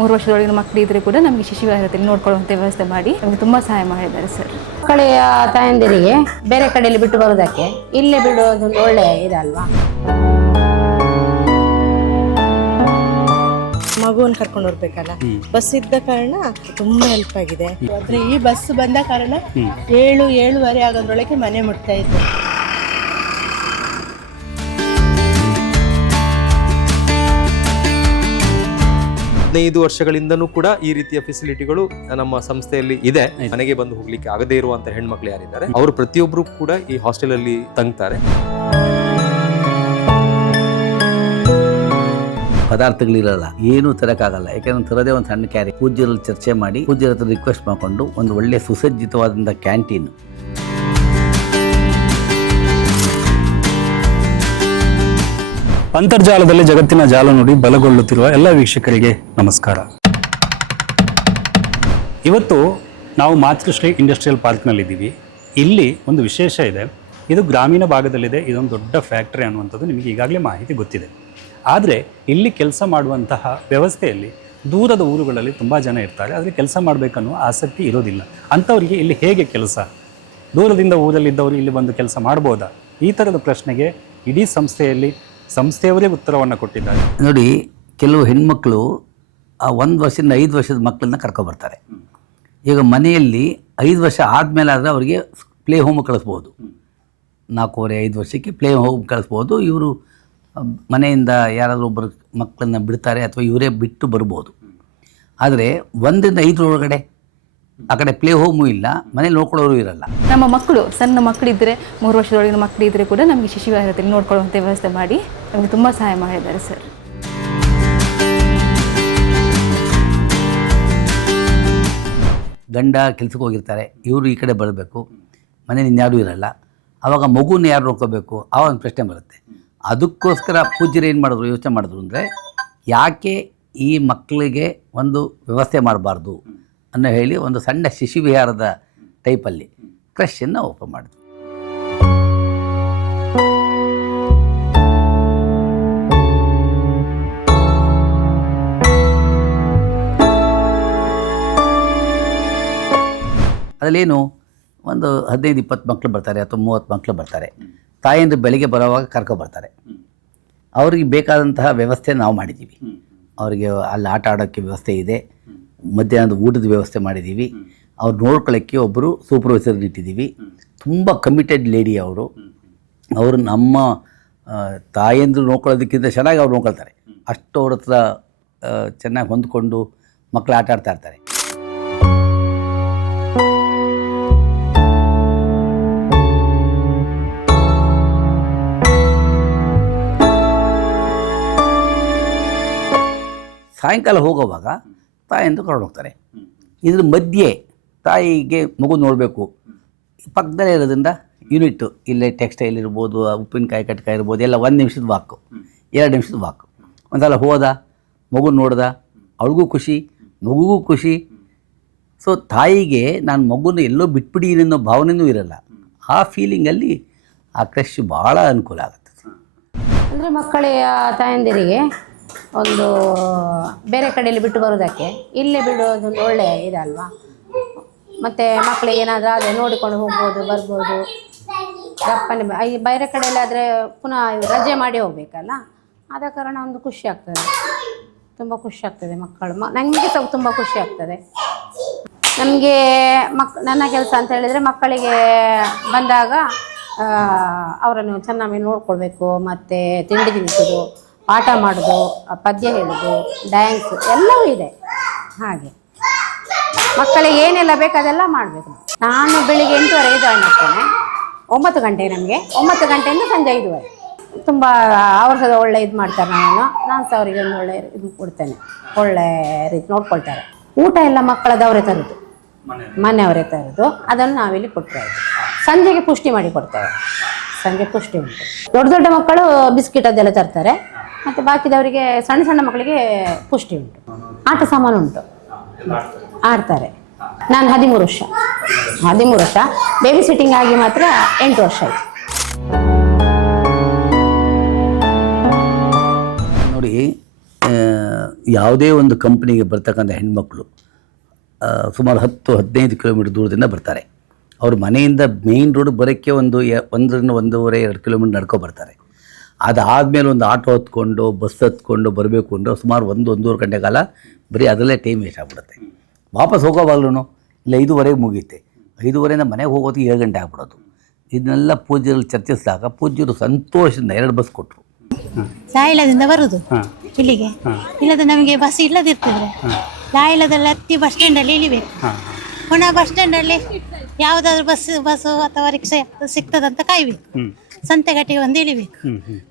3 ವರ್ಷದೊಳಗಿನ ಮಕ್ಕಳಿದ್ರೆ ಕೂಡ ನಮಗೆ ಶಿಶುವಿಹಾರದಲ್ಲಿ ನೋಡ್ಕೊಳ್ಳುವಂಥ ವ್ಯವಸ್ಥೆ ಮಾಡಿ ನಮಗೆ ತುಂಬ ಸಹಾಯ ಮಾಡಿದ್ದಾರೆ ಸರ್. ಮಕ್ಕಳಿಗೆ ತಾಯಂದಿರಿಗೆ ಬೇರೆ ಕಡೆಯಲ್ಲಿ ಬಿಟ್ಟು ಬರೋದಕ್ಕೆ ಇಲ್ಲೇ ಬಿಡೋದೊಂದು ಒಳ್ಳೆಯ ಇದಲ್ವಾ. ಮಗುವನ್ನು ಕರ್ಕೊಂಡು ಹೋಗ್ಬೇಕಲ್ಲ, ಬಸ್ ಇದ್ದ ಕಾರಣ ತುಂಬಾ ಹೆಲ್ಪ್ ಆಗಿದೆ. ಆದ್ರೆ ಈ ಬಸ್ ಬಂದ ಕಾರಣ 7-7:30 ಆಗೋದ್ರೊಳಗೆ ಮನೆ ಮುಟ್ತಾ ಇದ್ದೆ. ಹದಿನೈದು ವರ್ಷಗಳಿಂದನೂ ಕೂಡ ಈ ರೀತಿಯ ಫೆಸಿಲಿಟಿಗಳು ನಮ್ಮ ಸಂಸ್ಥೆಯಲ್ಲಿ ಇದೆ. ಮನೆಗೆ ಬಂದು ಹೋಗ್ಲಿಕ್ಕೆ ಆಗದೇ ಇರುವಂತ ಹೆಣ್ಮಕ್ಳು ಯಾರಿದ್ದಾರೆ ಅವರು ಪ್ರತಿಯೊಬ್ರು ಕೂಡ ಈ ಹಾಸ್ಟೆಲ್ ಅಲ್ಲಿ ತಂಗ್ತಾರೆ. ಪದಾರ್ಥಗಳಿರಲ್ಲ, ಏನೂ ತರಕ್ಕಾಗಲ್ಲ. ಯಾಕಂದ್ರೆ ತರದೇ ಒಂದು ಸಣ್ಣ ಕ್ಯಾರಿ. ಪೂಜ್ಯರಲ್ಲಿ ಚರ್ಚೆ ಮಾಡಿ ಪೂಜ್ಯರ ಹತ್ರ ರಿಕ್ವೆಸ್ಟ್ ಮಾಡಿಕೊಂಡು ಒಂದು ಒಳ್ಳೆ ಸುಸಜ್ಜಿತವಾದಂಥ ಕ್ಯಾಂಟೀನ್. ಅಂತರ್ಜಾಲದಲ್ಲಿ ಜಗತ್ತಿನ ಜಾಲ ನೋಡಿ ಬಲಗೊಳ್ಳುತ್ತಿರುವ ಎಲ್ಲ ವೀಕ್ಷಕರಿಗೆ ನಮಸ್ಕಾರ. ಇವತ್ತು ನಾವು ಮಾತೃಶ್ರೀ ಇಂಡಸ್ಟ್ರಿಯಲ್ ಪಾರ್ಕ್ನಲ್ಲಿದ್ದೀವಿ. ಇಲ್ಲಿ ಒಂದು ವಿಶೇಷ ಇದೆ. ಇದು ಗ್ರಾಮೀಣ ಭಾಗದಲ್ಲಿದೆ. ಇದೊಂದು ದೊಡ್ಡ ಫ್ಯಾಕ್ಟ್ರಿ ಅನ್ನುವಂಥದ್ದು ನಿಮಗೆ ಈಗಾಗಲೇ ಮಾಹಿತಿ ಗೊತ್ತಿದೆ. ಆದರೆ ಇಲ್ಲಿ ಕೆಲಸ ಮಾಡುವಂತಹ ವ್ಯವಸ್ಥೆಯಲ್ಲಿ ದೂರದ ಊರುಗಳಲ್ಲಿ ತುಂಬ ಜನ ಇರ್ತಾರೆ. ಆದರೆ ಕೆಲಸ ಮಾಡಬೇಕನ್ನೋ ಆಸಕ್ತಿ ಇರೋದಿಲ್ಲ. ಅಂಥವರಿಗೆ ಇಲ್ಲಿ ಹೇಗೆ ಕೆಲಸ, ದೂರದಿಂದ ಊರಲ್ಲಿದ್ದವರು ಇಲ್ಲಿ ಬಂದು ಕೆಲಸ ಮಾಡ್ಬೋದಾ, ಈ ಥರದ ಪ್ರಶ್ನೆಗೆ ಇಡೀ ಸಂಸ್ಥೆಯವರೇ ಉತ್ತರವನ್ನು ಕೊಟ್ಟಿದ್ದಾರೆ. ನೋಡಿ, ಕೆಲವು ಹೆಣ್ಮಕ್ಳು 1 ವರ್ಷದಿಂದ 5 ವರ್ಷದ ಮಕ್ಕಳನ್ನ ಕರ್ಕೊಬರ್ತಾರೆ. ಈಗ ಮನೆಯಲ್ಲಿ 5 ವರ್ಷ ಆದಮೇಲೆ ಆದರೆ ಅವರಿಗೆ ಪ್ಲೇ ಹೋಮ್ ಕಳಿಸ್ಬೋದು. 4-5 ವರ್ಷಕ್ಕೆ ಪ್ಲೇ ಹೋಮ್ ಕಳಿಸ್ಬೋದು. ಇವರು ಮನೆಯಿಂದ ಯಾರಾದರೂ ಒಬ್ಬರು ಮಕ್ಕಳನ್ನ ಬಿಡ್ತಾರೆ ಅಥವಾ ಇವರೇ ಬಿಟ್ಟು ಬರ್ಬೋದು. ಆದರೆ 1ರಿಂದ 5 ಒಳಗಡೆ ಆ ಕಡೆ ಪ್ಲೇ ಹೋಮು ಇಲ್ಲ, ಮನೇಲಿ ನೋಡ್ಕೊಳ್ಳೋರು ಇರಲ್ಲ. ನಮ್ಮ ಮಕ್ಕಳು ಸಣ್ಣ ಮಕ್ಕಳಿದ್ದರೆ 3 ವರ್ಷದೊಳಗಿನ ಮಕ್ಕಳಿದ್ರೆ ಕೂಡ ನಮಗೆ ಶಿಶುವಿಹಾರದಲ್ಲಿ ನೋಡ್ಕೊಳ್ಳುವಂಥ ವ್ಯವಸ್ಥೆ ಮಾಡಿ ನಮಗೆ ತುಂಬ ಸಹಾಯ ಮಾಡಿದ್ದಾರೆ ಸರ್. ಗಂಡ ಕೆಲಸಕ್ಕೆ ಹೋಗಿರ್ತಾರೆ, ಇವರು ಈ ಕಡೆ ಬರಬೇಕು, ಮನೇಲಿ ಇನ್ಯಾರೂ ಇರಲ್ಲ. ಆವಾಗ ಮಗುನ ಯಾರು ನೋಡ್ಕೋಬೇಕು, ಆ ಒಂದು ಪ್ರಶ್ನೆ ಬರುತ್ತೆ. ಅದಕ್ಕೋಸ್ಕರ ಪೂಜ್ಯರು ಏನು ಮಾಡಿದ್ರು, ಯೋಚನೆ ಮಾಡಿದ್ರು ಅಂದರೆ ಯಾಕೆ ಈ ಮಕ್ಕಳಿಗೆ ಒಂದು ವ್ಯವಸ್ಥೆ ಮಾಡಬಾರ್ದು ಅನ್ನೋ ಹೇಳಿ ಒಂದು ಸಣ್ಣ ಶಿಶುವಿಹಾರದ ಟೈಪಲ್ಲಿ ಕ್ರಶನ್ನು ಓಪನ್ ಮಾಡಿದ್ರು. ಅದರಲ್ಲೇನು ಒಂದು 15-20 ಮಕ್ಕಳು ಬರ್ತಾರೆ ಅಥವಾ 30 ಮಕ್ಕಳು ಬರ್ತಾರೆ. ತಾಯಿಯಿಂದ ಬೆಳಿಗ್ಗೆ ಬರೋವಾಗ ಕರ್ಕೊಬರ್ತಾರೆ. ಅವ್ರಿಗೆ ಬೇಕಾದಂತಹ ವ್ಯವಸ್ಥೆ ನಾವು ಮಾಡಿದ್ದೀವಿ. ಅವರಿಗೆ ಅಲ್ಲಿ ಆಟ ಆಡೋಕ್ಕೆ ವ್ಯವಸ್ಥೆ ಇದೆ, ಮಧ್ಯಾಹ್ನದ ಊಟದ ವ್ಯವಸ್ಥೆ ಮಾಡಿದ್ದೀವಿ. ಅವ್ರು ನೋಡ್ಕೊಳ್ಳೋಕ್ಕೆ ಒಬ್ಬರು ಸೂಪರ್ವೈಸರ್ನ ಇಟ್ಟಿದ್ದೀವಿ. ತುಂಬ ಕಮಿಟೆಡ್ ಲೇಡಿ ಅವರು ನಮ್ಮ ತಾಯಿಯಂದ್ರು ನೋಡ್ಕೊಳ್ಳೋದಕ್ಕಿಂತ ಚೆನ್ನಾಗಿ ಅವ್ರು ನೋಡ್ಕೊಳ್ತಾರೆ. ಅಷ್ಟು ಅವ್ರ ಹತ್ರ ಚೆನ್ನಾಗಿ ಹೊಂದ್ಕೊಂಡು ಮಕ್ಕಳು ಆಟ ಆಡ್ತಾ ಇರ್ತಾರೆ. ಸಾಯಂಕಾಲ ಹೋಗೋವಾಗ ತಾಯಿಯಿಂದ ಕರ್ಕೊಂಡು ಹೋಗ್ತಾರೆ. ಇದ್ರ ಮಧ್ಯೆ ತಾಯಿಗೆ ಮಗು ನೋಡಬೇಕು, ಪಕ್ಕದಲ್ಲೇ ಇರೋದ್ರಿಂದ ಯೂನಿಟ್ಟು ಇಲ್ಲೇ ಟೆಕ್ಸ್ಟೈಲ್ ಇರ್ಬೋದು, ಉಪ್ಪಿನಕಾಯಿ ಕಟ್ಕಾಯಿ ಇರ್ಬೋದು, ಎಲ್ಲ 1 ನಿಮಿಷದ ವಾಕು, 2 ನಿಮಿಷದ ವಾಕು. ಒಂದು ಸಲ ಹೋದ, ಮಗು ನೋಡ್ದ, ಅವಳಿಗೂ ಖುಷಿ, ಮಗುಗೂ ಖುಷಿ. ಸೊ ತಾಯಿಗೆ ನಾನು ಮಗುನ ಎಲ್ಲೋ ಬಿಟ್ಬಿಡಿ ಅನ್ನೋ ಭಾವನೆಯೂ ಇರಲ್ಲ. ಆ ಫೀಲಿಂಗಲ್ಲಿ ಆ ಕ್ರಶ್ ಭಾಳ ಅನುಕೂಲ ಆಗುತ್ತೆ. ಅಂದರೆ ಮಕ್ಕಳಿಗೆ ತಾಯಂದಿರಿಗೆ ಒಂದು ಬೇರೆ ಕಡೆಯಲ್ಲಿ ಬಿಟ್ಟು ಬರೋದಕ್ಕೆ ಇಲ್ಲೇ ಬಿಡೋದೊಂದು ಒಳ್ಳೆಯ ಇದಲ್ವಾ. ಮತ್ತು ಮಕ್ಕಳಿಗೆ ಏನಾದರೂ ಆದರೆ ನೋಡಿಕೊಂಡು ಹೋಗ್ಬೋದು, ಬರ್ಬೋದು. ಗಪ್ಪನೆ ಬೇರೆ ಕಡೆಯಲ್ಲಾದರೆ ಪುನಃ ರಜೆ ಮಾಡಿ ಹೋಗಬೇಕಲ್ಲ, ಆದ ಕಾರಣ ಒಂದು ಖುಷಿ ಆಗ್ತದೆ, ತುಂಬ ಖುಷಿ ಆಗ್ತದೆ. ಮಕ್ಕಳು ನನಗೆ ಸಹ ತುಂಬ ಖುಷಿ ಆಗ್ತದೆ. ನಮಗೆ ನನ್ನ ಕೆಲಸ ಅಂತ ಹೇಳಿದರೆ ಮಕ್ಕಳಿಗೆ ಬಂದಾಗ ಅವರನ್ನು ಚೆನ್ನಾಗಿ ನೋಡ್ಕೊಳ್ಬೇಕು. ಮತ್ತು ತಿಂಡಿ ತಿನ್ನಿಸೋದು, ಪಾಠ ಮಾಡೋದು, ಪದ್ಯ ಹೇಳೋದು, ಡ್ಯಾನ್ಸ್ ಎಲ್ಲವೂ ಇದೆ. ಹಾಗೆ ಮಕ್ಕಳಿಗೆ ಏನೆಲ್ಲ ಬೇಕು ಅದೆಲ್ಲ ಮಾಡಬೇಕು. ನಾನು ಬೆಳಿಗ್ಗೆ 8:30 ಜಾಯ್ನ್ ಆಗ್ತೇನೆ. 9 ಗಂಟೆ ನಮಗೆ, 9 ಗಂಟೆಯಿಂದ ಸಂಜೆ 5:30. ತುಂಬ ಅವ್ರ ಸಹ ಒಳ್ಳೆ ಇದು ಮಾಡ್ತಾರೆ. ನಾನು ಸಹ ಅವರಿಗೆ ಒಂದು ಒಳ್ಳೆ ಇದು ಕೊಡ್ತೇನೆ, ಒಳ್ಳೆ ರೀತಿ ನೋಡ್ಕೊಳ್ತಾರೆ. ಊಟ ಎಲ್ಲ ಮಕ್ಕಳದವರೇ ತರೋದು, ಮನೆಯವರೇ ತರೋದು. ಅದನ್ನು ನಾವಿಲ್ಲಿ ಕೊಟ್ಟರೆ ಸಂಜೆಗೆ ಪುಷ್ಟಿ ಮಾಡಿ ಕೊಡ್ತೇವೆ. ಸಂಜೆ ಪುಷ್ಟಿ ಉಂಟು. ದೊಡ್ಡ ದೊಡ್ಡ ಮಕ್ಕಳು ಬಿಸ್ಕಿಟ್ ಅದೆಲ್ಲ ತರ್ತಾರೆ. ಮತ್ತು ಬಾಕಿದವರಿಗೆ ಸಣ್ಣ ಸಣ್ಣ ಮಕ್ಕಳಿಗೆ ಪುಷ್ಟಿ ಉಂಟು. ಆಟ ಸಾಮಾನು ಉಂಟು, ಆಡ್ತಾರೆ. ನಾನು 13 ವರ್ಷ ಬೇಬಿ ಸಿಟ್ಟಿಂಗ್ ಆಗಿ ಮಾತ್ರ 8 ವರ್ಷ ಆಯಿತು. ನೋಡಿ, ಯಾವುದೇ ಒಂದು ಕಂಪ್ನಿಗೆ ಬರ್ತಕ್ಕಂಥ ಹೆಣ್ಮಕ್ಳು ಸುಮಾರು 10-15 ಕಿಲೋಮೀಟ್ರ್ ದೂರದಿಂದ ಬರ್ತಾರೆ. ಅವ್ರ ಮನೆಯಿಂದ ಮೇಯ್ನ್ ರೋಡ್ ಬರೋಕ್ಕೆ 1.5-1.5-2 ಕಿಲೋಮೀಟ್ರ್ ನಡ್ಕೊ ಬರ್ತಾರೆ. ಅದಾದಮೇಲೆ ಒಂದು ಆಟೋ ಹತ್ಕೊಂಡು ಬಸ್ ಹತ್ಕೊಂಡು ಬರಬೇಕು ಅಂದರೆ ಸುಮಾರು 1-1.5 ಗಂಟೆ ಕಾಲ ಬರೀ ಅದರಲ್ಲೇ ಟೈಮ್ ವೇಸ್ಟ್ ಆಗ್ಬಿಡುತ್ತೆ. ವಾಪಸ್ ಹೋಗೋವಾಗ್ಲೂ ಇಲ್ಲ 5:30 ಮುಗಿಯುತ್ತೆ, 5:30 ಮನೆಗೆ ಹೋಗೋದಕ್ಕೆ 7 ಗಂಟೆ ಆಗ್ಬಿಡೋದು. ಇದನ್ನೆಲ್ಲ ಪೂಜ್ಯರಲ್ಲಿ ಚರ್ಚಿಸಿದಾಗ ಪೂಜ್ಯರು ಸಂತೋಷದಿಂದ 2 ಬಸ್ ಕೊಟ್ಟರು. ಲಾಯಿಲದಿಂದ ಬರುದು ಇಲ್ಲಿಗೆ, ಇಲ್ಲದ ನಮಗೆ ಬಸ್ ಇಲ್ಲದಿರ್ತದ್ರೆ ಲಾಯಿಲದಲ್ಲಿ ಹತ್ತಿ ಬಸ್ ಸ್ಟ್ಯಾಂಡಲ್ಲಿ ಇಳಿಬೇಕು. ಪುನಃ ಬಸ್ ಸ್ಟ್ಯಾಂಡಲ್ಲಿ ಯಾವುದಾದ್ರೂ ಬಸ್ಸು ಅಥವಾ ರಿಕ್ಷಾ ಸಿಗ್ತದಂತ ಕಾಯ್ಬೇಕು. ಸಂತೆಗಟ್ಟೆಗೆ ಒಂದು ಇಳಿಬೇಕು.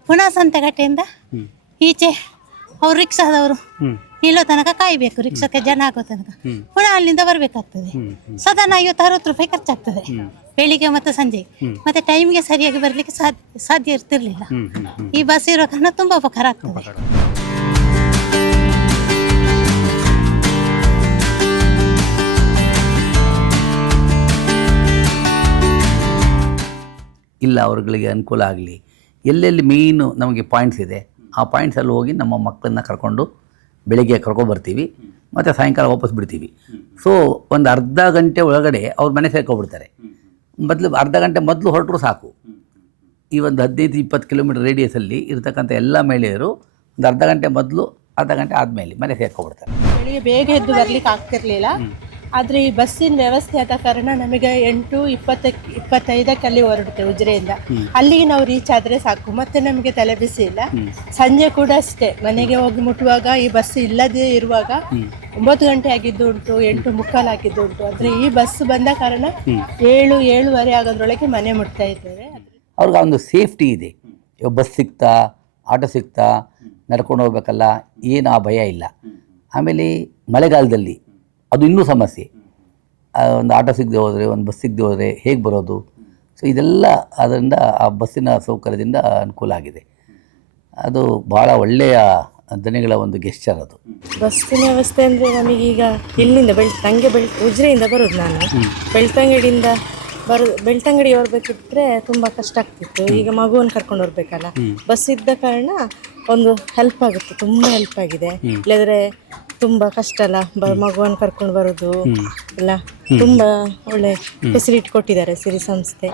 ಪುನಃ ಸಂತೆಗಟ್ಟೆಯಿಂದ ಈಚೆ ಅವ್ರು ರಿಕ್ಷಾದವರು ನಿಲ್ಲೋ ತನಕ ಕಾಯ್ಬೇಕು, ರಿಕ್ಷಾಕ್ಕೆ ಜನ ಆಗೋ ತನಕ. ಪುನಃ ಅಲ್ಲಿಂದ ಬರಬೇಕಾಗ್ತದೆ. ಸಾಧಾರಣ 50-60 ರೂಪಾಯಿ ಖರ್ಚಾಗ್ತದೆ ಬೆಳಿಗ್ಗೆ ಮತ್ತು ಸಂಜೆ. ಮತ್ತೆ ಟೈಮ್ಗೆ ಸರಿಯಾಗಿ ಬರಲಿಕ್ಕೆ ಸಾಧ್ಯ ಇರ್ತಿರ್ಲಿಲ್ಲ. ಈ ಬಸ್ ಇರೋ ಕಾರಣ ತುಂಬ ಉಪಕಾರ ಆಗ್ತದೆ. ಇಲ್ಲ ಅವ್ರುಗಳಿಗೆ ಅನುಕೂಲ ಆಗಲಿ, ಎಲ್ಲೆಲ್ಲಿ ಮೇಯ್ನು ನಮಗೆ ಪಾಯಿಂಟ್ಸ್ ಇದೆ ಆ ಪಾಯಿಂಟ್ಸಲ್ಲಿ ಹೋಗಿ ನಮ್ಮ ಮಕ್ಕಳನ್ನ ಕರ್ಕೊಂಡು ಬೆಳಗ್ಗೆ ಕರ್ಕೊಬರ್ತೀವಿ ಮತ್ತು ಸಾಯಂಕಾಲ ವಾಪಸ್ ಬಿಡ್ತೀವಿ. ಸೊ ಒಂದು ಅರ್ಧ ಗಂಟೆ ಒಳಗಡೆ ಅವ್ರ ಮನೆ ಸೇರ್ಕೊಬಿಡ್ತಾರೆ. ಅರ್ಧ ಗಂಟೆ ಮೊದಲು ಹೊರಟರು ಸಾಕು. ಈ ಒಂದು 15-20 ಕಿಲೋಮೀಟರ್ ರೇಡಿಯಸಲ್ಲಿ ಇರತಕ್ಕಂಥ ಎಲ್ಲ ಮಹಿಳೆಯರು ಒಂದು ಅರ್ಧ ಗಂಟೆ ಮೊದಲು ಅರ್ಧ ಗಂಟೆ ಆದಮೇಲೆ ಮನೆ ಸೇರ್ಕೊಬಿಡ್ತಾರೆ. ಬೆಳಿಗ್ಗೆ ಬೇಗ ಎದ್ದು ಬರ್ಲಿಕ್ಕೆ ಆಗ್ತಿರ್ಲಿಲ್ಲ. ಆದರೆ ಈ ಬಸ್ಸಿನ ವ್ಯವಸ್ಥೆ ಆದ ಕಾರಣ ನಮಗೆ 8:25 ಅಲ್ಲಿ ಹೊರಡುತ್ತೆ ಉಜಿರೆಯಿಂದ. ಅಲ್ಲಿಗೆ ನಾವು ರೀಚ್ ಆದರೆ ಸಾಕು, ಮತ್ತೆ ನಮಗೆ ತಲೆ ಬಿಸಿ ಇಲ್ಲ. ಸಂಜೆ ಕೂಡ ಅಷ್ಟೇ, ಮನೆಗೆ ಹೋಗಿ ಮುಟ್ಟುವಾಗ ಈ ಬಸ್ ಇಲ್ಲದೇ ಇರುವಾಗ 9 ಗಂಟೆ ಆಗಿದ್ದು ಉಂಟು, 8:45 ಆಗಿದ್ದು ಉಂಟು. ಆದರೆ ಈ ಬಸ್ ಬಂದ ಕಾರಣ 7-7:30 ಆಗೋದ್ರೊಳಗೆ ಮನೆ ಮುಟ್ತಾ ಇದ್ದೇವೆ. ಅವ್ರಿಗೆ ಒಂದು ಸೇಫ್ಟಿ ಇದೆ. ಬಸ್ ಸಿಗ್ತಾ, ಆಟೋ ಸಿಗ್ತಾ, ನಡ್ಕೊಂಡು ಹೋಗ್ಬೇಕಲ್ಲ, ಏನು ಆ ಭಯ ಇಲ್ಲ. ಆಮೇಲೆ ಮಳೆಗಾಲದಲ್ಲಿ ಅದು ಇನ್ನೂ ಸಮಸ್ಯೆ. ಒಂದು ಆಟೋ ಸಿಗದೆ ಹೋದರೆ, ಒಂದು ಬಸ್ ಸಿಗದೆ ಹೋದರೆ ಹೇಗೆ ಬರೋದು? ಸೊ ಇದೆಲ್ಲ ಅದರಿಂದ ಆ ಬಸ್ಸಿನ ಸೌಕರ್ಯದಿಂದ ಅನುಕೂಲ ಆಗಿದೆ. ಅದು ಭಾಳ ಒಳ್ಳೆಯ ದನಿಗಳ ಒಂದು ಗೆಸ್ಚರ್ ಅದು. ಬಸ್ಸಿನ ವ್ಯವಸ್ಥೆ ಅಂದರೆ ನಮಗೀಗ ಇಲ್ಲಿಂದ ನನಗೆ ಉಜಿರೆಯಿಂದ ಬರೋದು. ನಾನು ಬೆಳ್ತಂಗಡಿ ಹೊರಬೇಕಿದ್ರೆ ತುಂಬ ಕಷ್ಟ ಆಗ್ತಿತ್ತು. ಈಗ ಮಗುವನ್ನು ಕರ್ಕೊಂಡು ಹೋಗ್ಬೇಕಲ್ಲ, ಬಸ್ ಇದ್ದ ಕಾರಣ ಒಂದು ಹೆಲ್ಪ್ ಆಗುತ್ತೆ, ತುಂಬ ಹೆಲ್ಪ್ ಆಗಿದೆ. ಇಲ್ಲದ್ರೆ ತುಂಬ ಕಷ್ಟ ಅಲ್ಲ ಮಗುವನ್ನು ಕರ್ಕೊಂಡು ಬರೋದು ಎಲ್ಲ. ತುಂಬ ಒಳ್ಳೆ ಫೆಸಿಲಿಟಿ ಕೊಟ್ಟಿದ್ದಾರೆ ಸಿರಿ ಸಂಸ್ಥೆ.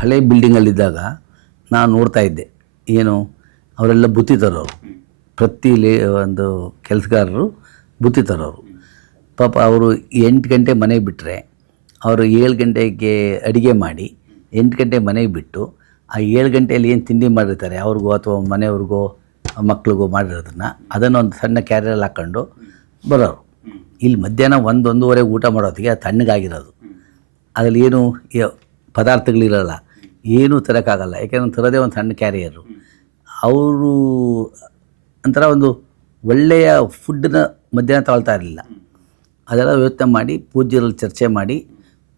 ಹಳೆ ಬಿಲ್ಡಿಂಗಲ್ಲಿದ್ದಾಗ ನಾನು ನೋಡ್ತಾ ಇದ್ದೆ, ಏನು ಅವರೆಲ್ಲ ಬುತ್ತಿ ತರೋರು, ಪ್ರತಿ ಒಂದು ಕೆಲಸಗಾರರು ಬುತ್ತಿ ತರೋರು. ಪಾಪ ಅವರು 8 ಗಂಟೆ ಮನೆಗೆ ಬಿಟ್ಟರೆ ಅವರು 7 ಗಂಟೆಗೆ ಅಡುಗೆ ಮಾಡಿ 8 ಗಂಟೆ ಮನೆಗೆ ಬಿಟ್ಟು ಆ 7 ಗಂಟೆಯಲ್ಲಿ ಏನು ತಿಂಡಿ ಮಾಡಿರ್ತಾರೆ ಅವ್ರಿಗೋ ಅಥವಾ ಮನೆಯವ್ರಿಗೋ ಮಕ್ಳಿಗೋ ಮಾಡಿರೋದನ್ನು ಅದನ್ನು ಒಂದು ಸಣ್ಣ ಕ್ಯಾರಿಯಲ್ಲಿ ಹಾಕ್ಕೊಂಡು ಬರೋರು. ಇಲ್ಲಿ ಮಧ್ಯಾಹ್ನ 1-1:30 ಊಟ ಮಾಡೋತ್ತಿಗೆ ಅದು ತಣ್ಣಗಾಗಿರೋದು. ಅದರಲ್ಲಿ ಏನು ಪದಾರ್ಥಗಳಿರಲ್ಲ, ಏನೂ ತರೋಕ್ಕಾಗಲ್ಲ. ಯಾಕೆಂದ್ರೆ ತರೋದೇ ಒಂದು ಸಣ್ಣ ಕ್ಯಾರಿಯರು. ಅವರು ಒಂಥರ ಒಂದು ಒಳ್ಳೆಯ ಫುಡ್ಡನ್ನ ಮಧ್ಯಾಹ್ನ ತಗೊಳ್ತಾ ಇರಲಿಲ್ಲ. ಅದೆಲ್ಲ ಯೋಚನೆ ಮಾಡಿ ಪೂಜ್ಯರಲ್ಲಿ ಚರ್ಚೆ ಮಾಡಿ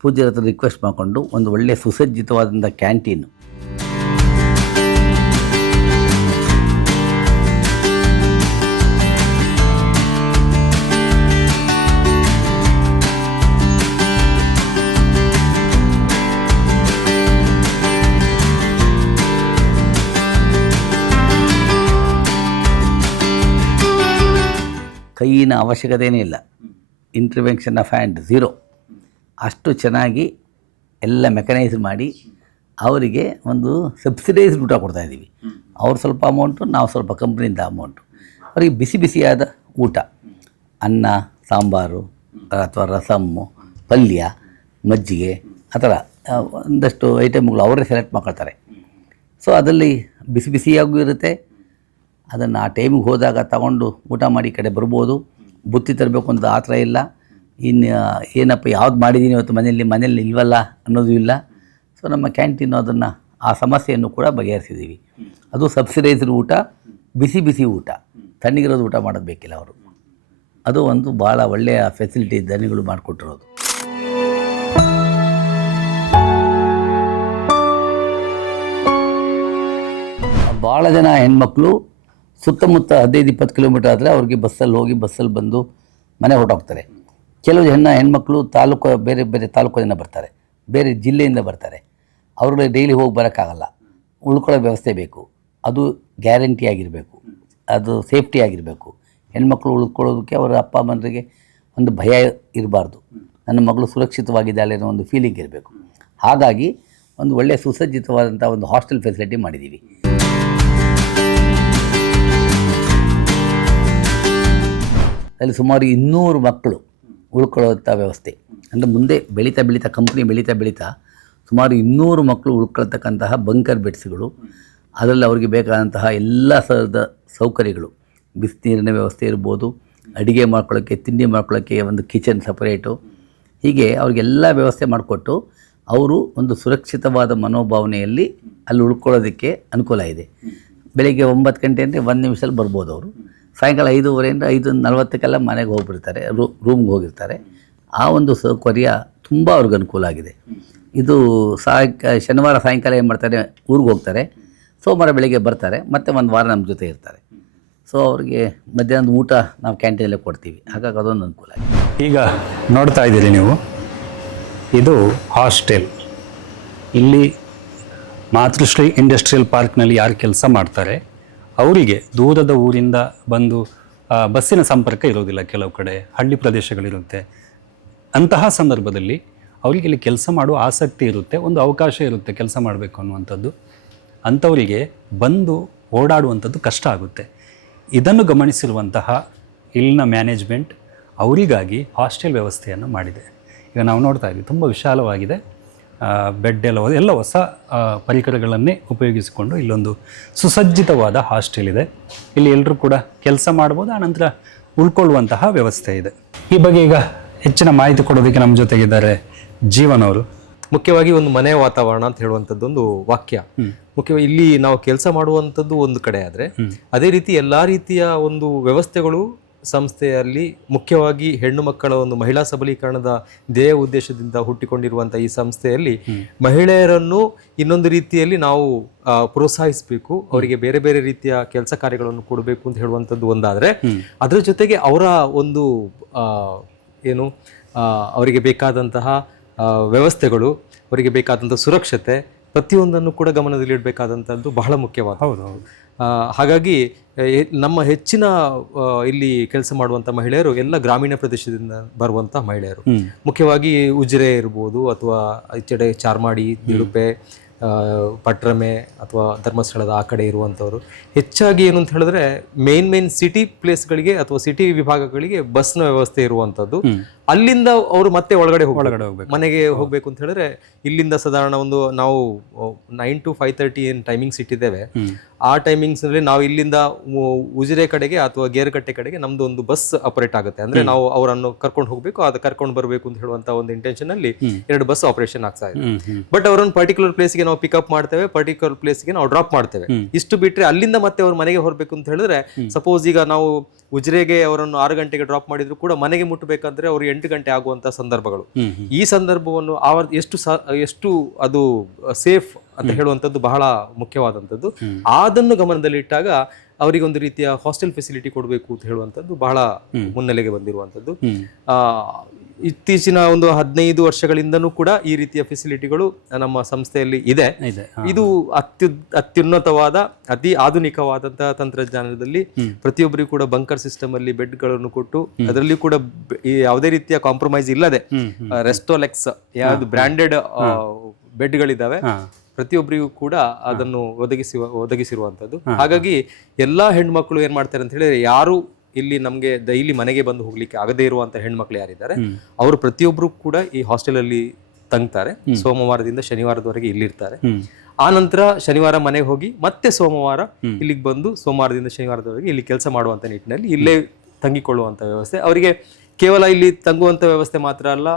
ಪೂಜ್ಯರ ಹತ್ರ ರಿಕ್ವೆಸ್ಟ್ ಮಾಡಿಕೊಂಡು ಒಂದು ಒಳ್ಳೆಯ ಸುಸಜ್ಜಿತವಾದಂಥ ಕ್ಯಾಂಟೀನು. ಕೈಯಿನ ಅವಶ್ಯಕತೆಯೇ ಇಲ್ಲ, ಇಂಟರ್ವೆನ್ಷನ್ ಆಫ್ ಹ್ಯಾಂಡ್ 0. ಅಷ್ಟು ಚೆನ್ನಾಗಿ ಎಲ್ಲ ಮೆಕನೈಸ್ ಮಾಡಿ ಅವರಿಗೆ ಒಂದು ಸಬ್ಸಿಡೈಸ್ಡ್ ಊಟ ಕೊಡ್ತಾಯಿದ್ದೀವಿ. ಅವ್ರು ಸ್ವಲ್ಪ ಅಮೌಂಟು, ನಾವು ಸ್ವಲ್ಪ ಕಂಪ್ನಿಯಿಂದ ಅಮೌಂಟು. ಅವರಿಗೆ ಬಿಸಿ ಬಿಸಿಯಾದ ಊಟ, ಅನ್ನ, ಸಾಂಬಾರು ಅಥವಾ ರಸಮ್ಮು, ಪಲ್ಯ, ಮಜ್ಜಿಗೆ, ಆ ಥರ ಒಂದಷ್ಟು ಐಟಮ್ಗಳು ಅವರೇ ಸೆಲೆಕ್ಟ್ ಮಾಡ್ಕೊಳ್ತಾರೆ. ಸೊ ಅದರಲ್ಲಿ ಬಿಸಿ ಬಿಸಿಯಾಗೂ ಇರುತ್ತೆ. ಅದನ್ನು ಆ ಟೈಮಿಗೆ ಹೋದಾಗ ತಗೊಂಡು ಊಟ ಮಾಡಿ ಈ ಕಡೆ ಬರ್ಬೋದು. ಬುತ್ತಿ ತರಬೇಕು ಅಂತ ಆ ಥರ ಇಲ್ಲ. ಇನ್ನು ಏನಪ್ಪ ಯಾವ್ದು ಮಾಡಿದ್ದೀನಿ ಇವತ್ತು ಮನೇಲಿ ಇಲ್ವಲ್ಲ ಅನ್ನೋದು ಇಲ್ಲ. ಸೊ ನಮ್ಮ ಕ್ಯಾಂಟೀನು ಅದನ್ನು ಆ ಸಮಸ್ಯೆಯನ್ನು ಕೂಡ ಬಗೆಹರಿಸಿದ್ದೀವಿ. ಅದು ಸಬ್ಸಿಡೈಸ್ಡ್ ಊಟ, ಬಿಸಿ ಬಿಸಿ ಊಟ, ತಣ್ಣಗಿರೋದು ಊಟ ಮಾಡೋದು ಬೇಕಿಲ್ಲ ಅವರು. ಅದು ಒಂದು ಭಾಳ ಒಳ್ಳೆಯ ಫೆಸಿಲಿಟಿ ದನಿಗಳು ಮಾಡಿಕೊಟ್ಟಿರೋದು. ಭಾಳ ಜನ ಹೆಣ್ಮಕ್ಳು ಸುತ್ತಮುತ್ತ 15-20 ಕಿಲೋಮೀಟರ್ ಆದರೆ ಅವ್ರಿಗೆ ಬಸ್ಸಲ್ಲಿ ಹೋಗಿ ಬಸ್ಸಲ್ಲಿ ಬಂದು ಮನೆ ಹೊರಟೋಗ್ತಾರೆ. ಕೆಲವು ಹೆಣ್ಮಕ್ಳು ಬೇರೆ ಬೇರೆ ತಾಲೂಕಿನಿಂದ ಬರ್ತಾರೆ, ಬೇರೆ ಜಿಲ್ಲೆಯಿಂದ ಬರ್ತಾರೆ. ಅವ್ರಿಗೆ ಡೈಲಿ ಹೋಗಿ ಬರೋಕ್ಕಾಗಲ್ಲ. ಉಳ್ಕೊಳ್ಳೋ ವ್ಯವಸ್ಥೆ ಬೇಕು, ಅದು ಗ್ಯಾರಂಟಿ ಆಗಿರಬೇಕು, ಅದು ಸೇಫ್ಟಿ ಆಗಿರಬೇಕು. ಹೆಣ್ಮಕ್ಳು ಉಳ್ಕೊಳ್ಳೋದಕ್ಕೆ ಅವರ ಅಪ್ಪ ಅಮ್ಮಂದರಿಗೆ ಒಂದು ಭಯ ಇರಬಾರ್ದು, ನನ್ನ ಮಗಳು ಸುರಕ್ಷಿತವಾಗಿದ್ದಾಳೆ ಅನ್ನೋ ಒಂದು ಫೀಲಿಂಗ್ ಇರಬೇಕು. ಹಾಗಾಗಿ ಒಂದು ಒಳ್ಳೆಯ ಸುಸಜ್ಜಿತವಾದಂಥ ಒಂದು ಹಾಸ್ಟೆಲ್ ಫೆಸಿಲಿಟಿ ಮಾಡಿದ್ದೀವಿ. ಅಲ್ಲಿ ಸುಮಾರು 200 ಮಕ್ಕಳು ಉಳ್ಕೊಳ್ಳೋಂಥ ವ್ಯವಸ್ಥೆ. ಅಂದರೆ ಮುಂದೆ ಬೆಳೀತಾ ಕಂಪ್ನಿ ಬೆಳೀತಾ ಸುಮಾರು 200 ಮಕ್ಕಳು ಉಳ್ಕೊಳ್ತಕ್ಕಂತಹ ಬಂಕರ್ ಬೆಡ್ಸ್ಗಳು, ಅದರಲ್ಲಿ ಅವರಿಗೆ ಬೇಕಾದಂತಹ ಎಲ್ಲ ಥರದ ಸೌಕರ್ಯಗಳು, ಬಿಸಿನೀರಿನ ವ್ಯವಸ್ಥೆ ಇರ್ಬೋದು, ಅಡುಗೆ ಮಾಡ್ಕೊಳ್ಳೋಕ್ಕೆ, ತಿಂಡಿ ಮಾಡ್ಕೊಳ್ಳೋಕ್ಕೆ ಒಂದು ಕಿಚನ್ ಸಪರೇಟು, ಹೀಗೆ ಅವ್ರಿಗೆಲ್ಲ ವ್ಯವಸ್ಥೆ ಮಾಡಿಕೊಟ್ಟು ಅವರು ಒಂದು ಸುರಕ್ಷಿತವಾದ ಮನೋಭಾವನೆಯಲ್ಲಿ ಅಲ್ಲಿ ಉಳ್ಕೊಳ್ಳೋದಕ್ಕೆ ಅನುಕೂಲ ಇದೆ. ಬೆಳಿಗ್ಗೆ 9 ಗಂಟೆ ಅಂದರೆ 1 ನಿಮಿಷದಲ್ಲಿ ಬರ್ಬೋದು ಅವರು. ಸಾಯಂಕಾಲ 5:15 5:40 ಮನೆಗೆ ಹೋಗ್ಬಿಡ್ತಾರೆ, ರೂಮ್ಗೆ ಹೋಗಿರ್ತಾರೆ. ಆ ಒಂದು ಸೌಕರ್ಯ ತುಂಬ ಅವ್ರಿಗೆ ಅನುಕೂಲ ಆಗಿದೆ. ಇದು ಶನಿವಾರ ಸಾಯಂಕಾಲ ಏನು ಮಾಡ್ತಾರೆ, ಊರಿಗೆ ಹೋಗ್ತಾರೆ, ಸೋಮವಾರ ಬೆಳಿಗ್ಗೆ ಬರ್ತಾರೆ, ಮತ್ತೆ ಒಂದು ವಾರ ನಮ್ಮ ಜೊತೆ ಇರ್ತಾರೆ. ಸೊ ಅವ್ರಿಗೆ ಮಧ್ಯಾಹ್ನದ ಊಟ ನಾವು ಕ್ಯಾಂಟೀನಲ್ಲೇ ಕೊಡ್ತೀವಿ. ಹಾಗಾಗಿ ಅದೊಂದು ಅನುಕೂಲ ಆಗಿದೆ. ಈಗ ನೋಡ್ತಾ ಇದ್ದೀರಿ ನೀವು, ಇದು ಹಾಸ್ಟೆಲ್. ಇಲ್ಲಿ ಮಾತೃಶ್ರೀ ಇಂಡಸ್ಟ್ರಿಯಲ್ ಪಾರ್ಕ್ನಲ್ಲಿ ಯಾರು ಕೆಲಸ ಮಾಡ್ತಾರೆ ಅವರಿಗೆ ದೂರದ ಊರಿಂದ ಬಂದು ಬಸ್ಸಿನ ಸಂಪರ್ಕ ಇರೋದಿಲ್ಲ, ಕೆಲವು ಕಡೆ ಹಳ್ಳಿ ಪ್ರದೇಶಗಳಿರುತ್ತೆ. ಅಂತಹ ಸಂದರ್ಭದಲ್ಲಿ ಅವರಿಗೆ ಇಲ್ಲಿ ಕೆಲಸ ಮಾಡುವ ಆಸಕ್ತಿ ಇರುತ್ತೆ, ಒಂದು ಅವಕಾಶ ಇರುತ್ತೆ ಕೆಲಸ ಮಾಡಬೇಕು ಅನ್ನುವಂಥದ್ದು. ಅಂಥವರಿಗೆ ಬಂದು ಓಡಾಡುವಂಥದ್ದು ಕಷ್ಟ ಆಗುತ್ತೆ. ಇದನ್ನು ಗಮನಿಸಿರುವಂತಹ ಇಲ್ಲಿನ ಮ್ಯಾನೇಜ್ಮೆಂಟ್ ಅವರಿಗಾಗಿ ಹಾಸ್ಟೆಲ್ ವ್ಯವಸ್ಥೆಯನ್ನು ಮಾಡಿದೆ. ಈಗ ನಾವು ನೋಡ್ತಾ ಇದ್ದೀವಿ, ತುಂಬ ವಿಶಾಲವಾಗಿದೆ. ಬೆಡ್ ಎಲ್ಲ ಹೊಸ ಪರಿಕರಗಳನ್ನೇ ಉಪಯೋಗಿಸಿಕೊಂಡು ಇಲ್ಲೊಂದು ಸುಸಜ್ಜಿತವಾದ ಹಾಸ್ಟೆಲ್ ಇದೆ. ಇಲ್ಲಿ ಎಲ್ಲರೂ ಕೂಡ ಕೆಲಸ ಮಾಡ್ಬೋದು, ಆನಂತರ ಉಳ್ಕೊಳ್ಳುವಂತಹ ವ್ಯವಸ್ಥೆ ಇದೆ. ಈ ಬಗ್ಗೆ ಈಗ ಹೆಚ್ಚಿನ ಮಾಹಿತಿ ಕೊಡೋದಕ್ಕೆ ನಮ್ಮ ಜೊತೆಗಿದ್ದಾರೆ ಜೀವನ್ ಅವರು. ಮುಖ್ಯವಾಗಿ ಒಂದು ಮನೆ ವಾತಾವರಣ ಅಂತ ಹೇಳುವಂಥದ್ದೊಂದು ವಾಕ್ಯ. ಮುಖ್ಯವಾಗಿ ಇಲ್ಲಿ ನಾವು ಕೆಲಸ ಮಾಡುವಂಥದ್ದು ಒಂದು ಕಡೆ ಆದರೆ, ಅದೇ ರೀತಿ ಎಲ್ಲಾ ರೀತಿಯ ಒಂದು ವ್ಯವಸ್ಥೆಗಳು ಸಂಸ್ಥೆಯಲ್ಲಿ, ಮುಖ್ಯವಾಗಿ ಹೆಣ್ಣು ಮಕ್ಕಳ ಒಂದು ಮಹಿಳಾ ಸಬಲೀಕರಣದ ಧ್ಯೇಯ ಉದ್ದೇಶದಿಂದ ಹುಟ್ಟಿಕೊಂಡಿರುವಂತಹ ಈ ಸಂಸ್ಥೆಯಲ್ಲಿ ಮಹಿಳೆಯರನ್ನು ಇನ್ನೊಂದು ರೀತಿಯಲ್ಲಿ ನಾವು ಪ್ರೋತ್ಸಾಹಿಸಬೇಕು, ಅವರಿಗೆ ಬೇರೆ ಬೇರೆ ರೀತಿಯ ಕೆಲಸ ಕಾರ್ಯಗಳನ್ನು ಕೊಡಬೇಕು ಅಂತ ಹೇಳುವಂಥದ್ದು ಒಂದಾದ್ರೆ, ಅದರ ಜೊತೆಗೆ ಅವರ ಒಂದು ಏನು ಅವರಿಗೆ ಬೇಕಾದಂತಹ ವ್ಯವಸ್ಥೆಗಳು, ಅವರಿಗೆ ಬೇಕಾದಂತಹ ಸುರಕ್ಷತೆ, ಪ್ರತಿಯೊಂದನ್ನು ಕೂಡ ಗಮನದಲ್ಲಿಡಬೇಕಾದಂಥದ್ದು ಬಹಳ ಮುಖ್ಯವಾದ. ಹೌದು. ಹಾಗಾಗಿ ನಮ್ಮ ಹೆಚ್ಚಿನ ಇಲ್ಲಿ ಕೆಲಸ ಮಾಡುವಂಥ ಮಹಿಳೆಯರು ಎಲ್ಲ ಗ್ರಾಮೀಣ ಪ್ರದೇಶದಿಂದ ಬರುವಂಥ ಮಹಿಳೆಯರು. ಮುಖ್ಯವಾಗಿ ಉಜಿರೆ ಇರ್ಬೋದು, ಅಥವಾ ಈಚೆಡೆ ಚಾರ್ಮಾಡಿ, ನಿಡುಪೆ, ಪಟ್ರಮೆ ಅಥವಾ ಧರ್ಮಸ್ಥಳದ ಆ ಕಡೆ ಇರುವಂಥವ್ರು. ಹೆಚ್ಚಾಗಿ ಏನು ಅಂತ ಹೇಳಿದ್ರೆ ಮೇನ್ ಸಿಟಿ ಪ್ಲೇಸ್ಗಳಿಗೆ ಅಥವಾ ಸಿಟಿ ವಿಭಾಗಗಳಿಗೆ ಬಸ್ನ ವ್ಯವಸ್ಥೆ ಇರುವಂಥದ್ದು. ಅಲ್ಲಿಂದ ಅವರು ಮತ್ತೆ ಒಳಗಡೆ ಹೋಗ್ಬೇಕು, ಮನೆಗೆ ಹೋಗ್ಬೇಕು ಅಂತ ಹೇಳಿದ್ರೆ ಇಲ್ಲಿಂದ ಸಾಧಾರಣ ಒಂದು ನಾವು 9 to 5:30 ಏನು ಟೈಮಿಂಗ್ಸ್ ಇಟ್ಟಿದ್ದೇವೆ, ಆ ಟೈಮಿಂಗ್ಸ್ನಲ್ಲಿ ನಾವು ಇಲ್ಲಿಂದ ಉಜಿರೆ ಕಡೆಗೆ ಅಥವಾ ಗೇರ್ಕಟ್ಟೆ ಕಡೆಗೆ ನಮ್ದು ಒಂದು ಬಸ್ ಆಪರೇಟ್ ಆಗುತ್ತೆ. ಅಂದ್ರೆ ನಾವು ಅವರನ್ನು ಕರ್ಕೊಂಡು ಹೋಗ್ಬೇಕು, ಅದು ಕರ್ಕೊಂಡು ಬರಬೇಕು ಅಂತ ಹೇಳುವಂತ ಒಂದು ಇಂಟೆನ್ಷನ್ ಅಲ್ಲಿ 2 ಬಸ್ ಆಪರೇಷನ್ ಆಗ್ತಾ ಇದೆ. ಬಟ್ ಅವರನ್ನು ಪರ್ಟಿಕ್ಯುಲರ್ ಪ್ಲೇಸ್ಗೆ ನಾವು ಪಿಕಪ್ ಮಾಡ್ತೇವೆ, ಪರ್ಟಿಕ್ಯುಲರ್ ಪ್ಲೇಸ್ಗೆ ನಾವು ಡ್ರಾಪ್ ಮಾಡ್ತೇವೆ. ಇಷ್ಟು ಬಿಟ್ರೆ ಅಲ್ಲಿಂದ ಮತ್ತೆ ಅವ್ರ ಮನೆಗೆ ಹೊರಬೇಕು ಅಂತ ಹೇಳಿದ್ರೆ, ಸಪೋಸ್ ಈಗ ನಾವು ಉಜಿರೆಗೆ ಅವರನ್ನು 6 ಗಂಟೆಗೆ ಡ್ರಾಪ್ ಮಾಡಿದ್ರು ಕೂಡ ಮನೆಗೆ ಮುಟ್ಟಬೇಕಂದ್ರೆ ಅವ್ರು 8 ಗಂಟೆ ಆಗುವಂತ ಸಂದರ್ಭಗಳು. ಈ ಸಂದರ್ಭವನ್ನು ಎಷ್ಟು ಅದು ಸೇಫ್ ಅಂತ ಹೇಳುವಂಥದ್ದು ಬಹಳ ಮುಖ್ಯವಾದಂಥದ್ದು. ಅದನ್ನು ಗಮನದಲ್ಲಿಟ್ಟಾಗ ಅವರಿಗೆ ಒಂದು ರೀತಿಯ ಹಾಸ್ಟೆಲ್ ಫೆಸಿಲಿಟಿ ಕೊಡಬೇಕು ಅಂತ ಹೇಳುವಂಥದ್ದು ಬಹಳ ಮುನ್ನೆಲೆಗೆ ಬಂದಿರುವಂಥದ್ದು. ಇತ್ತೀಚಿನ ಒಂದು 15 ವರ್ಷಗಳಿಂದನೂ ಕೂಡ ಈ ರೀತಿಯ ಫೆಸಿಲಿಟಿಗಳು ನಮ್ಮ ಸಂಸ್ಥೆಯಲ್ಲಿ ಇದೆ. ಇದು ಅತ್ಯುನ್ನತವಾದ, ಅತಿ ಆಧುನಿಕವಾದಂತಹ ತಂತ್ರಜ್ಞಾನದಲ್ಲಿ ಪ್ರತಿಯೊಬ್ಬರಿಗೂ ಕೂಡ ಬಂಕರ್ ಸಿಸ್ಟಮ್ ಅಲ್ಲಿ ಬೆಡ್ಗಳನ್ನು ಕೊಟ್ಟು, ಅದರಲ್ಲಿ ಕೂಡ ಯಾವುದೇ ರೀತಿಯ ಕಾಂಪ್ರಮೈಸ್ ಇಲ್ಲದೆ ರೆಸ್ಟೋಲೆಕ್ಸ್ ಯಾವ್ದು ಬ್ರಾಂಡೆಡ್ ಬೆಡ್ಗಳಿದ್ದಾವೆ, ಪ್ರತಿಯೊಬ್ಬರಿಗೂ ಕೂಡ ಅದನ್ನು ಒದಗಿಸಿರುವಂತದ್ದು. ಹಾಗಾಗಿ ಎಲ್ಲಾ ಹೆಣ್ಮಕ್ಳು ಏನ್ ಮಾಡ್ತಾರೆ ಅಂತ ಹೇಳಿದ್ರೆ, ಯಾರು ಇಲ್ಲಿ ನಮ್ಗೆ ಡೈಲಿ ಮನೆಗೆ ಬಂದು ಹೋಗ್ಲಿಕ್ಕೆ ಆಗದೇ ಇರುವಂತ ಹೆಣ್ಮಕ್ಳು ಯಾರಿದ್ದಾರೆ ಅವರು ಪ್ರತಿಯೊಬ್ರು ಕೂಡ ಈ ಹಾಸ್ಟೆಲ್ ಅಲ್ಲಿ ತಂಗ್ತಾರೆ. ಸೋಮವಾರದಿಂದ ಶನಿವಾರದವರೆಗೆ ಇಲ್ಲಿರ್ತಾರೆ. ಆ ನಂತರ ಶನಿವಾರ ಮನೆಗೆ ಹೋಗಿ ಮತ್ತೆ ಸೋಮವಾರ ಇಲ್ಲಿಗೆ ಬಂದು ಸೋಮವಾರದಿಂದ ಶನಿವಾರದವರೆಗೆ ಇಲ್ಲಿ ಕೆಲಸ ಮಾಡುವಂತ ನಿಟ್ಟಿನಲ್ಲಿ ಇಲ್ಲೇ ತಂಗಿಕೊಳ್ಳುವಂತ ವ್ಯವಸ್ಥೆ. ಅವರಿಗೆ ಕೇವಲ ಇಲ್ಲಿ ತಂಗುವಂತ ವ್ಯವಸ್ಥೆ ಮಾತ್ರ ಅಲ್ಲ,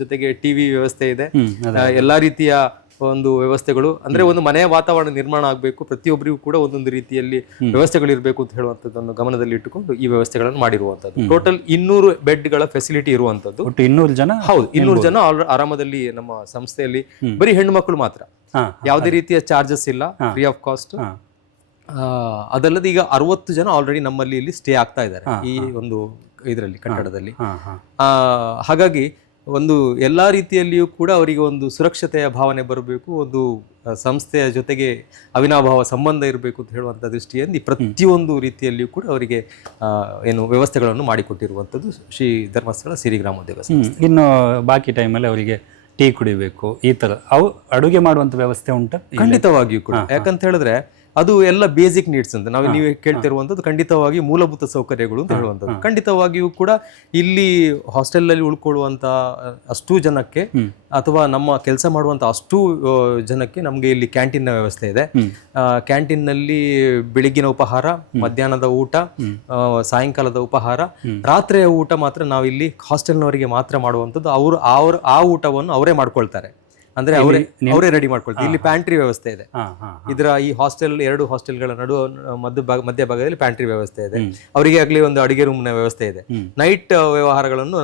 ಜೊತೆಗೆ ಟಿವಿ ವ್ಯವಸ್ಥೆ ಇದೆ, ಎಲ್ಲಾ ರೀತಿಯ ಒಂದು ವ್ಯವಸ್ಥೆಗಳು. ಅಂದ್ರೆ ಒಂದು ಮನೆಯ ವಾತಾವರಣ ನಿರ್ಮಾಣ ಆಗಬೇಕು, ಪ್ರತಿಯೊಬ್ಬರಿಗೂ ಕೂಡ ಒಂದೊಂದು ರೀತಿಯಲ್ಲಿ ವ್ಯವಸ್ಥೆಗಳು ಇರಬೇಕು ಅಂತ ಹೇಳುವಂತದ್ದನ್ನು ಗಮನದಲ್ಲಿ ಇಟ್ಟುಕೊಂಡು ಈ ವ್ಯವಸ್ಥೆಗಳನ್ನು ಮಾಡಿರುವಂತದ್ದು. ಟೋಟಲ್ 200 ಬೆಡ್ಗಳ ಫೆಸಿಲಿಟಿ ಇರುವಂತದ್ದು. 200 ಜನ? ಹೌದು, 200 ಜನ ಆರಾಮದಲ್ಲಿ ನಮ್ಮ ಸಂಸ್ಥೆಯಲ್ಲಿ. ಬರೀ ಹೆಣ್ಣು ಮಕ್ಕಳು ಮಾತ್ರ, ಯಾವುದೇ ರೀತಿಯ ಚಾರ್ಜಸ್ ಇಲ್ಲ, ಫ್ರೀ ಆಫ್ ಕಾಸ್ಟ್. ಅದಲ್ಲದೆ ಈಗ 60 ಜನ ಆಲ್ರೆಡಿ ನಮ್ಮಲ್ಲಿ ಇಲ್ಲಿ ಸ್ಟೇ ಆಗ್ತಾ ಇದ್ದಾರೆ ಈ ಒಂದು ಇದರಲ್ಲಿ, ಕಟ್ಟಡದಲ್ಲಿ. ಹಾಗಾಗಿ ಒಂದು ಎಲ್ಲ ರೀತಿಯಲ್ಲಿಯೂ ಕೂಡ ಅವರಿಗೆ ಒಂದು ಸುರಕ್ಷತೆಯ ಭಾವನೆ ಬರಬೇಕು, ಒಂದು ಸಂಸ್ಥೆಯ ಜೊತೆಗೆ ಅವಿನಾಭಾವ ಸಂಬಂಧ ಇರಬೇಕು ಅಂತ ಹೇಳುವಂಥ ದೃಷ್ಟಿಯಿಂದ ಪ್ರತಿಯೊಂದು ರೀತಿಯಲ್ಲಿಯೂ ಕೂಡ ಅವರಿಗೆ ಏನು ವ್ಯವಸ್ಥೆಗಳನ್ನು ಮಾಡಿಕೊಟ್ಟಿರುವಂಥದ್ದು ಶ್ರೀ ಧರ್ಮಸ್ಥಳ ಸಿರಿ ಗ್ರಾಮೋದ್ಯೋಗ ಸಂಸ್ಥೆ. ಇನ್ನು ಬಾಕಿ ಟೈಮಲ್ಲಿ ಅವರಿಗೆ ಟೀ ಕುಡಿಬೇಕು, ಈ ಥರ ಅವು ಅಡುಗೆ ಮಾಡುವಂಥ ವ್ಯವಸ್ಥೆ ಉಂಟಾ? ಖಂಡಿತವಾಗಿಯೂ ಕೂಡ. ಯಾಕಂತ ಹೇಳಿದ್ರೆ ಅದು ಎಲ್ಲ ಬೇಸಿಕ್ ನೀಡ್ಸ್ ಅಂತ ನೀವು ಕೇಳ್ತಿರುವಂಥದ್ದು ಖಂಡಿತವಾಗಿ ಮೂಲಭೂತ ಸೌಕರ್ಯಗಳು ಅಂತ ಹೇಳುವಂಥದ್ದು. ಖಂಡಿತವಾಗಿಯೂ ಕೂಡ ಇಲ್ಲಿ ಹಾಸ್ಟೆಲ್ನಲ್ಲಿ ಉಳ್ಕೊಳ್ಳುವಂಥ ಅಷ್ಟು ಜನಕ್ಕೆ ಅಥವಾ ನಮ್ಮ ಕೆಲಸ ಮಾಡುವಂಥ ಅಷ್ಟು ಜನಕ್ಕೆ ನಮಗೆ ಇಲ್ಲಿ ಕ್ಯಾಂಟೀನ್ ವ್ಯವಸ್ಥೆ ಇದೆ. ಕ್ಯಾಂಟೀನ್ನಲ್ಲಿ ಬೆಳಿಗ್ಗಿನ ಉಪಹಾರ, ಮಧ್ಯಾಹ್ನದ ಊಟ, ಸಾಯಂಕಾಲದ ಉಪಹಾರ, ರಾತ್ರಿಯ ಊಟ ಮಾತ್ರ ನಾವು ಇಲ್ಲಿ ಹಾಸ್ಟೆಲ್ನವರಿಗೆ ಮಾತ್ರ ಮಾಡುವಂಥದ್ದು. ಆ ಊಟವನ್ನು ಅವರೇ ಮಾಡ್ಕೊಳ್ತಾರೆ, ಅಂದ್ರೆ ಅವರೇ ರೆಡಿ ಮಾಡ್ಕೊಳ್ತಾರೆ. ಇಲ್ಲಿ ಪ್ಯಾಂಟ್ರಿ ವ್ಯವಸ್ಥೆ ಇದೆ. ಇದರ ಈ ಹಾಸ್ಟೆಲ್ 2 ಹಾಸ್ಟೆಲ್ಗಳ ಮಧ್ಯಭಾಗದಲ್ಲಿ ಪ್ಯಾಂಟ್ರಿ ವ್ಯವಸ್ಥೆ ಇದೆ. ಅವರಿಗೆ ಆಗಲಿ ಒಂದು ಅಡುಗೆ ರೂಮ್ನ ವ್ಯವಸ್ಥೆ ಇದೆ. ನೈಟ್ ವ್ಯವಹಾರಗಳನ್ನು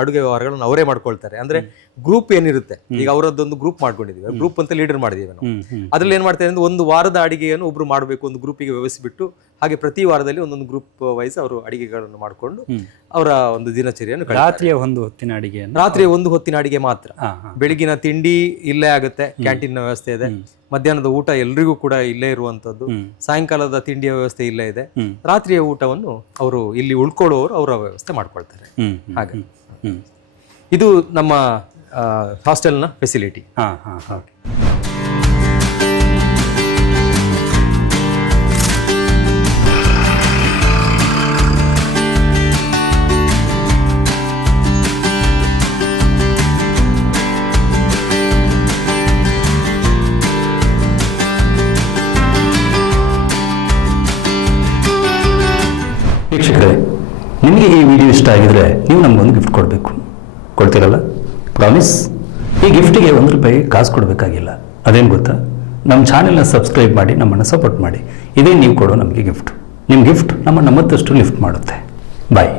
ಅಡುಗೆ ವ್ಯವಹಾರಗಳನ್ನು ಅವರೇ ಮಾಡ್ಕೊಳ್ತಾರೆ. ಅಂದ್ರೆ ಗ್ರೂಪ್ ಏನಿರುತ್ತೆ, ಈಗ ಅವರದ್ದೊಂದು ಗ್ರೂಪ್ ಮಾಡ್ಕೊಂಡಿದೀವಿ, ಗ್ರೂಪ್ ಅಂತ ಲೀಡರ್ ಮಾಡಿದೀವಿ ನಾವು. ಅದ್ರಲ್ಲಿ ಏನ್ ಮಾಡ್ತಾರೆ ಅಂದ್ರೆ ಒಂದು ವಾರದ ಅಡಿಗೆಯನ್ನು ಒಬ್ರು ಮಾಡಬೇಕು, ಒಂದು ಗ್ರೂಪಿಗೆ ವ್ಯವಸ್ಥಿಬಿಟ್ಟು, ಹಾಗೆ ಪ್ರತಿ ವಾರದಲ್ಲಿ ಒಂದೊಂದು ಗ್ರೂಪ್ ವೈಸ್ ಅವರು ಅಡಿಗೆಗಳನ್ನು ಮಾಡಿಕೊಂಡು ಅವರ ಒಂದು ದಿನಚರಿಯನ್ನು ರಾತ್ರಿಯ ಒಂದು ಹೊತ್ತಿನ ಅಡಿಗೆ ರಾತ್ರಿಯ ಒಂದು ಹೊತ್ತಿನ ಅಡಿಗೆ ಮಾತ್ರ. ಬೆಳಿಗಿನ ತಿಂಡಿ ಇಲ್ಲೇ ಆಗುತ್ತೆ, ಕ್ಯಾಂಟೀನ್ ವ್ಯವಸ್ಥೆ ಇದೆ. ಮಧ್ಯಾಹ್ನದ ಊಟ ಎಲ್ರಿಗೂ ಕೂಡ ಇಲ್ಲೇ ಇರುವಂತದ್ದು. ಸಾಯಂಕಾಲದ ತಿಂಡಿಯ ವ್ಯವಸ್ಥೆ ಇಲ್ಲೇ ಇದೆ. ರಾತ್ರಿಯ ಊಟವನ್ನು ಅವರು ಇಲ್ಲಿ ಉಳ್ಕೊಳ್ಳೋರು ಅವರ ವ್ಯವಸ್ಥೆ ಮಾಡ್ಕೊಳ್ತಾರೆ. ಹಾಗೆ ಇದು ನಮ್ಮ ಹಾಸ್ಟೆಲ್ನ ಫೆಸಿಲಿಟಿ. ವೀಕ್ಷಕರೇ, ನಿಮಗೆ ಈ ವಿಡಿಯೋ ಇಷ್ಟ ಆಗಿದ್ರೆ ನೀವು ನಮಗೊಂದು ಗಿಫ್ಟ್ ಕೊಡಬೇಕು. ಕೊಡ್ತೀರಲ್ಲ? ಪ್ರಾಮಿಸ್. ಈ ಗಿಫ್ಟಿಗೆ ₹1 ಕಾಸು ಕೊಡಬೇಕಾಗಿಲ್ಲ. ಅದೇನು ಗೊತ್ತಾ? ನಮ್ಮ ಚಾನೆಲ್ನ ಸಬ್ಸ್ಕ್ರೈಬ್ ಮಾಡಿ ನಮ್ಮನ್ನು ಸಪೋರ್ಟ್ ಮಾಡಿ. ಇದೇ ನೀವು ಕೊಡೋ ನಮಗೆ ಗಿಫ್ಟ್. ನಿಮ್ಮ ಗಿಫ್ಟ್ ನಮ್ಮನ್ನು ಮತ್ತಷ್ಟು ಲಿಫ್ಟ್ ಮಾಡುತ್ತೆ. ಬಾಯ್.